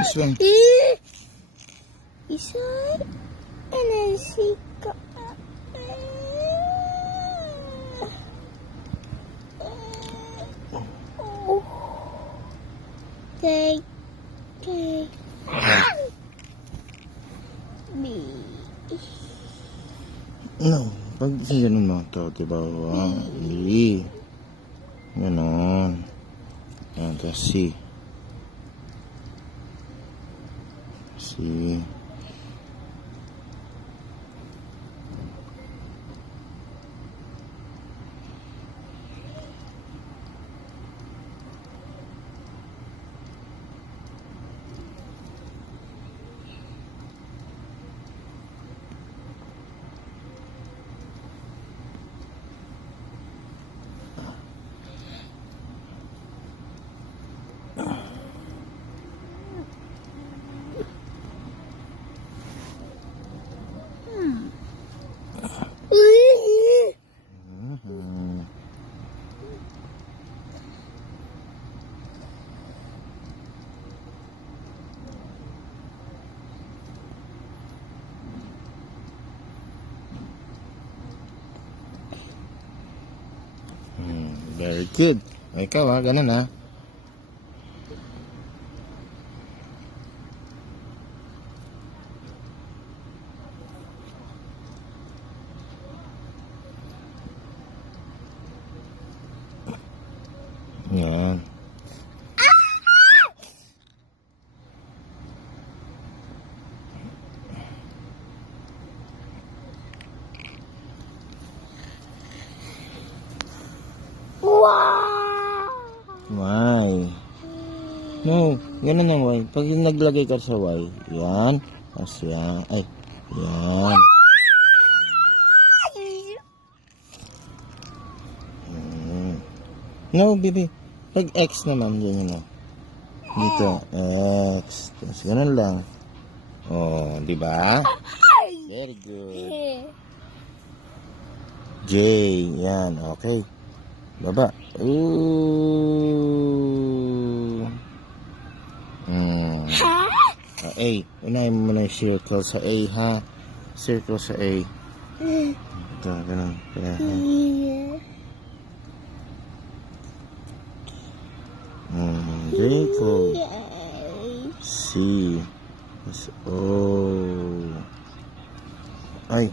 This one. Isay, anasika. Take. Me. No, pag ganun mo ito, diba? E. Ganon. Yan, tapos C. C. Very good. Ikaw ganun Yan. Y. No, ganun ang Y. Pag naglagay ka sa Y, yan. Tapos yan. Ay, yan. No, baby. Pag X naman, ganyan dito, X. Tapos ganun lang. Oh, di ba? Very good. J. Yan, okay. Baba. Ooh. A. Unahin mo muna yung circle sa A, ha? Circle sa A. Ito, ganun. Kaya, very cool. C. O. Ay.